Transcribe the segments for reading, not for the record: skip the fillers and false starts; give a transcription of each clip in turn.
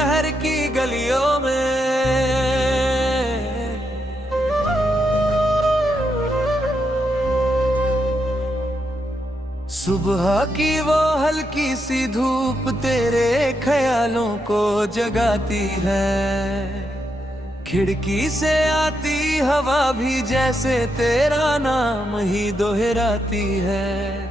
शहर की गलियों में। सुबह की वो हल्की सी धूप तेरे ख्यालों को जगाती है। खिड़की से आती हवा भी जैसे तेरा नाम ही दोहराती है।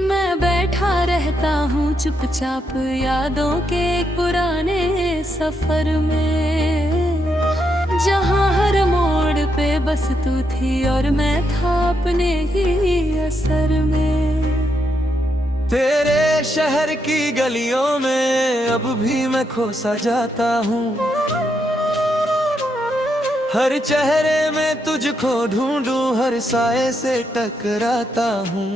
मैं बैठा रहता हूँ चुपचाप यादों के एक पुराने सफर में, जहाँ हर मोड़ पे बस तू थी और मैं था अपने ही असर में। तेरे शहर की गलियों में अब भी मैं खो सा जाता हूँ। हर चेहरे में तुझको ढूंढूं, हर साए से टकराता हूँ।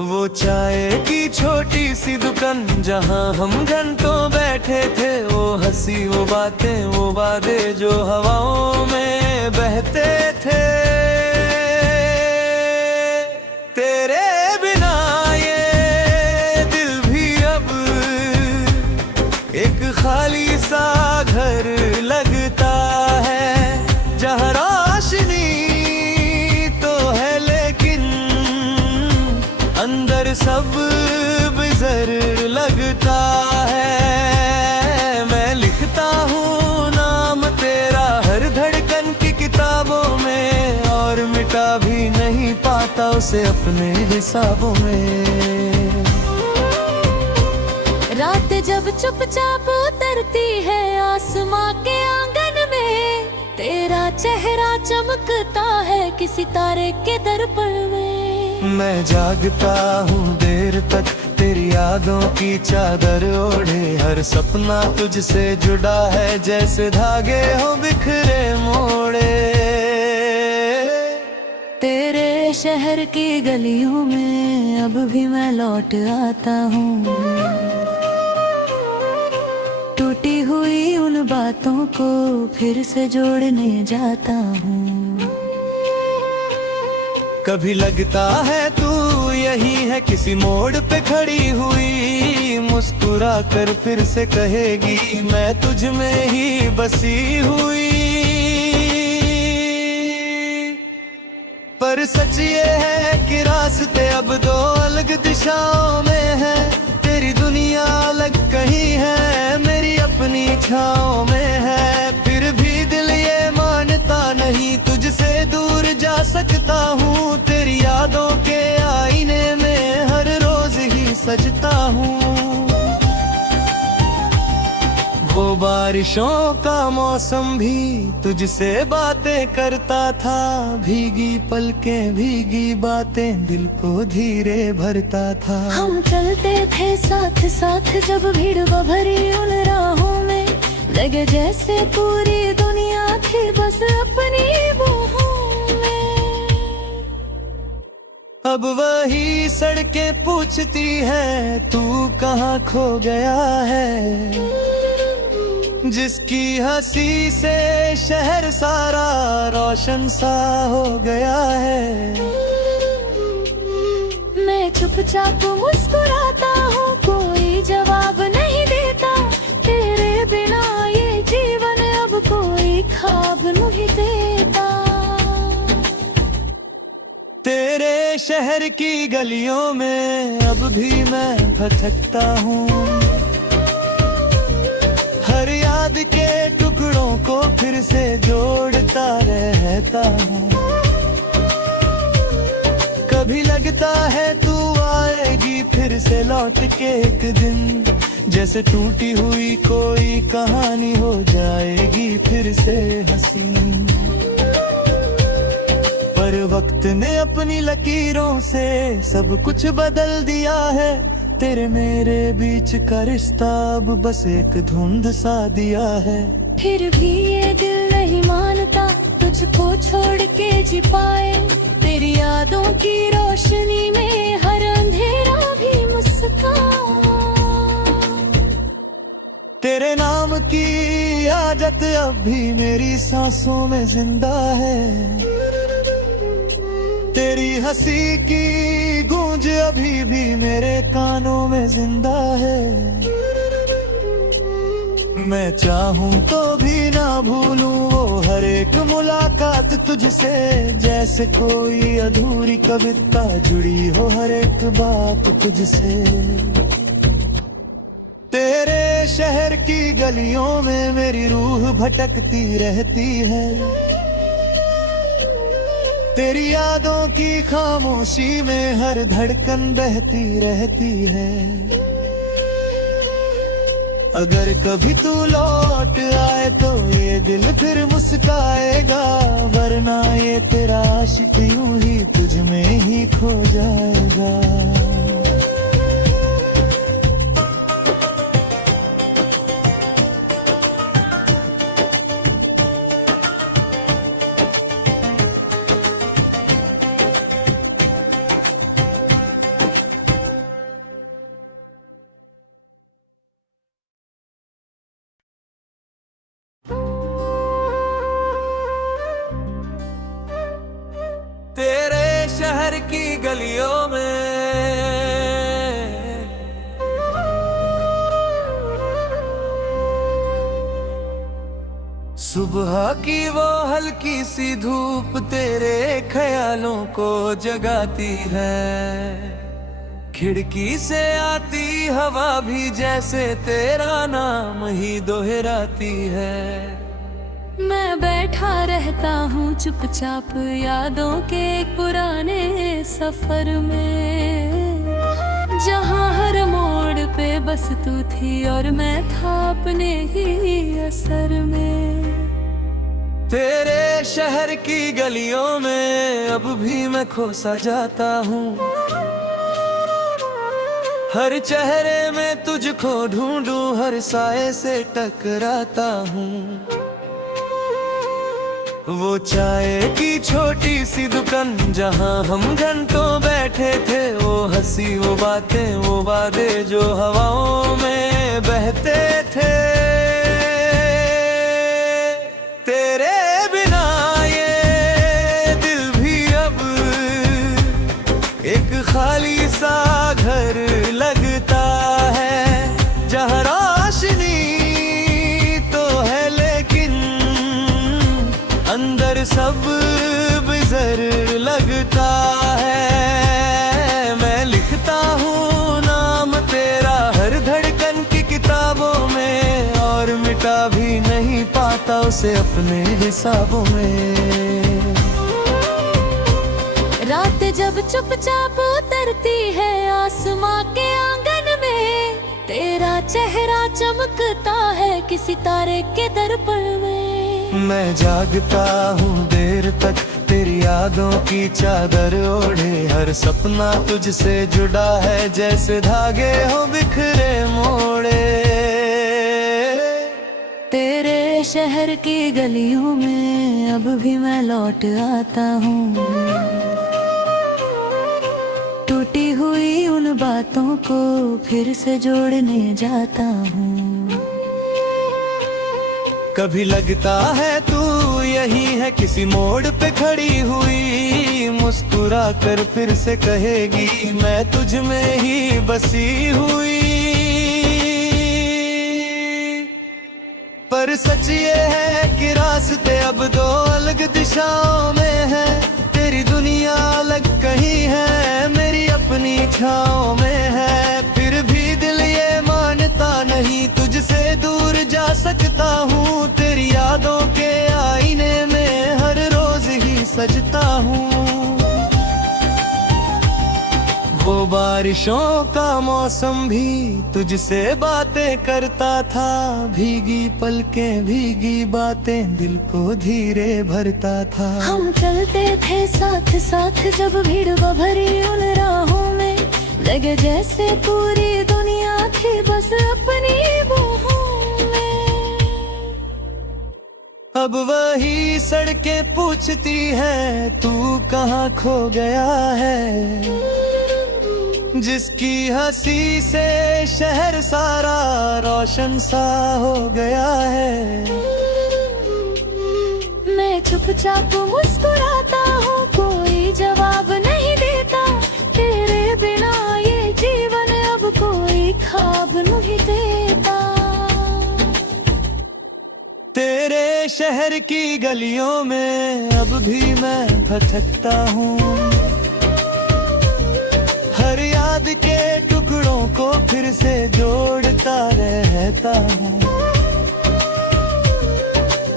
वो चाय की छोटी सी दुकान जहाँ हम घंटों बैठे थे, वो हंसी वो बातें वो वादे जो हवाओं में बहते थे। तेरे बिना ये दिल भी अब एक खाली सा घर लगता है, जहाँ रोशनी तो है लेकिन अंदर सब बिजर लगता है। मैं लिखता हूँ नाम तेरा हर धड़कन की किताबों में, और मिटा भी नहीं पाता उसे अपने हिसाबों में। रात जब चुपचाप उतरती है आसमां के आंगन में, तेरा चेहरा चमकता है किसी तारे के दर्पण में। मैं जागता हूँ देर तक तेरी यादों की चादर ओढ़े, हर सपना तुझसे जुड़ा है जैसे धागे हो बिखरे मोड़े। तेरे शहर की गलियों में अब भी मैं लौट आता हूँ, टूटी हुई उन बातों को फिर से जोड़ने जाता हूँ। कभी लगता है तू यही है किसी मोड़ पे खड़ी हुई, मुस्कुरा कर फिर से कहेगी मैं तुझ में ही बसी हुई। पर सच ये है कि रास्ते अब दो अलग दिशाओं में है, तेरी दुनिया अलग कहीं है, मेरी अपनी छाँव में है। फिर भी दिल ये मानता नहीं तुझसे दूर जा सकता हूँ, तेरी यादों के आईने में हर रोज ही सजता हूँ। वो बारिशों का मौसम भी तुझसे बातें करता था, भीगी पलकें भीगी बातें दिल को धीरे भरता था। हम चलते थे साथ साथ जब भीड़ भरी उन राहों में, लगे जैसे पूरी दुनिया थी बस अपनी बाहों में। अब वही सड़कें पूछती हैं तू कहाँ खो गया है, जिसकी हंसी से शहर सारा रोशन सा हो गया है। मैं चुपचाप मुस्कुराता हूँ, कोई जवाब नहीं देता, तेरे बिना ये जीवन अब कोई ख्वाब नहीं देता। तेरे शहर की गलियों में अब भी मैं भटकता हूँ, हर याद के टुकड़ों को फिर से जोड़ता रहता हूँ। कभी लगता है तू आएगी फिर से लौट के एक दिन, जैसे टूटी हुई कोई कहानी हो जाएगी फिर से हसीन। पर वक्त ने अपनी लकीरों से सब कुछ बदल दिया है, तेरे मेरे बीच का रिश्ता अब बस एक धुंध सा दिया है। फिर भी ये दिल नहीं मानता तुझको छोड़ के जी पाए, तेरी यादों की रोशनी में हर अंधेरा भी मुस्कान। तेरे नाम की आदत अब भी मेरी सांसों में जिंदा है, तेरी हंसी की गूंज अभी भी मेरे कानों में जिंदा है। मैं चाहूं तो भी ना भूलूं वो हर एक मुलाकात तुझसे, जैसे कोई अधूरी कविता जुड़ी हो हर एक बात तुझसे। तेरे शहर की गलियों में मेरी रूह भटकती रहती है, तेरी यादों की खामोशी में हर धड़कन बहती रहती है। अगर कभी तू लौट आए तो ये दिल फिर मुस्काएगा, वरना ये तेरा आशिक यूं ही तुझ में ही खो जाएगा। तेरे शहर की गलियों में सुबह की वो हल्की सी धूप तेरे ख्यालों को जगाती है, खिड़की से आती हवा भी जैसे तेरा नाम ही दोहराती है। मैं बैठा रहता हूँ चुपचाप यादों के एक पुराने सफर में, जहाँ हर मोड़ पे बस तू थी और मैं था अपने ही असर में। तेरे शहर की गलियों में अब भी मैं खो सा जाता हूँ, हर चेहरे में तुझको ढूंढूं, हर साए से टकराता हूँ। वो चाय की छोटी सी दुकान जहाँ हम घंटों बैठे थे, वो हंसी वो बातें वो वादे जो हवाओं में बहते थे। तेरे बिना ये दिल भी अब एक खाली सा घर लगता है, जहाँ रोशनी तो है लेकिन अंदर सब बिजर लगता है। मैं लिखता हूँ नाम तेरा हर धड़कन की किताबों में, और मिटा भी नहीं पाता उसे अपने हिसाबों में। रात जब चुपचाप उतरती है आसमां के आंगन में, तेरा चेहरा चमकता है किसी तारे के दर्पण में। मैं जागता हूँ देर तक तेरी यादों की चादर ओढ़े, हर सपना तुझसे जुड़ा है जैसे धागे हो बिखरे मोड़े। तेरे शहर की गलियों में अब भी मैं लौट आता हूँ, टूटी हुई उन बातों को फिर से जोड़ने जाता हूँ। कभी लगता है तू यही है किसी मोड़ पे खड़ी हुई, मुस्कुरा कर फिर से कहेगी मैं तुझ में ही बसी हुई। पर सच ये है कि रास्ते अब दो अलग दिशाओं में है, तेरी दुनिया अलग कहीं है मेरी अपनी छाओं में है। फिर भी दिल ये मानता नहीं तुझसे दूर जा सकता हूँ, तेरी यादों के आईने में हर रोज ही सजता हूँ। वो बारिशों का मौसम भी तुझसे बातें करता था, भीगी पलकें भीगी बातें दिल को धीरे भरता था। हम चलते थे साथ साथ जब भीड़ भरी उन राहों में, लगे जैसे पूरी दुनिया थी बस अपनी बाहों में। अब वही सड़कें पूछती हैं तू कहाँ खो गया है, जिसकी हंसी से शहर सारा रोशन सा हो गया है। मैं चुपचाप मुस्कुराता हूँ, कोई जवाब नहीं देता, तेरे बिना ये जीवन अब कोई ख्वाब नहीं देता। शहर की गलियों में अब भी मैं भटकता हूँ, हर याद के टुकड़ों को फिर से जोड़ता रहता हूँ।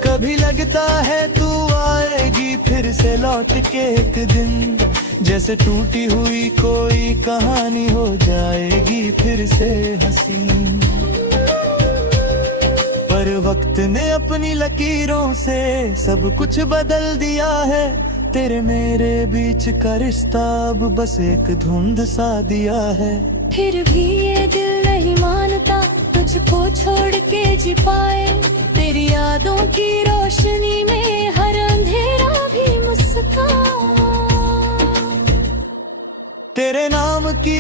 कभी लगता है तू आएगी फिर से लौट के एक दिन, जैसे टूटी हुई कोई कहानी हो जाएगी फिर से हसीन। पर वक्त ने अपनी लकीरों से सब कुछ बदल दिया है, तेरे मेरे बीच का रिश्ता अब बस एक धुंध सा दिया है। फिर भी ये दिल नहीं मानता तुझको छोड़ के जी पाए, तेरी यादों की रोशनी में हर अंधेरा भी मुस्कान। तेरे नाम की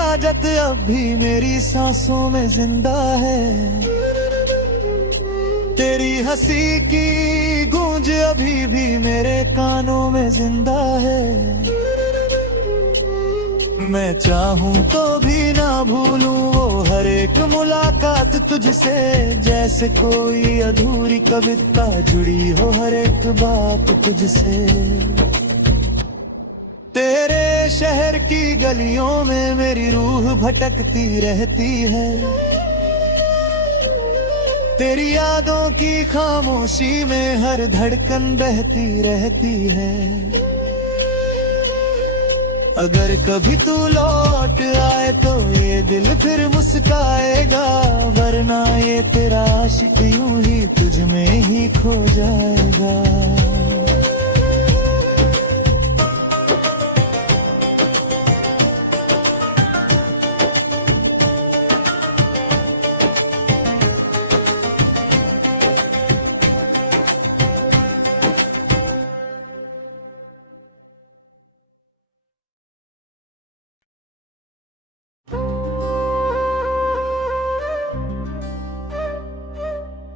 आदत अब भी मेरी सांसों में जिंदा है, तेरी हंसी की गूंज अभी भी मेरे कानों में जिंदा है। मैं चाहूं तो भी ना भूलूं वो हर एक मुलाकात तुझसे, जैसे कोई अधूरी कविता जुड़ी हो हर एक बात तुझसे। तेरे शहर की गलियों में मेरी रूह भटकती रहती है, तेरी यादों की खामोशी में हर धड़कन बहती रहती है। अगर कभी तू लौट आए तो ये दिल फिर मुस्काएगा, वरना ये तेरा आशिक यूं ही तुझ में ही खो जाएगा।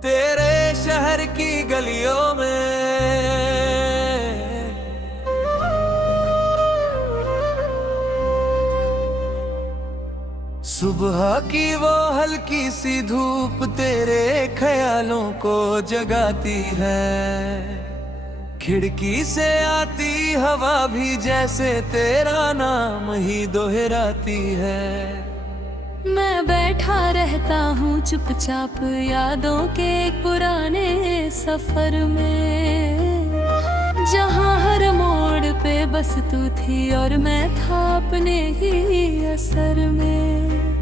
तेरे शहर की गलियों में सुबह की वो हल्की सी धूप तेरे ख्यालों को जगाती है, खिड़की से आती हवा भी जैसे तेरा नाम ही दोहराती है। मैं बैठा रहता हूँ चुपचाप यादों के एक पुराने सफर में, जहाँ हर मोड़ पे बस तू थी और मैं था अपने ही असर में।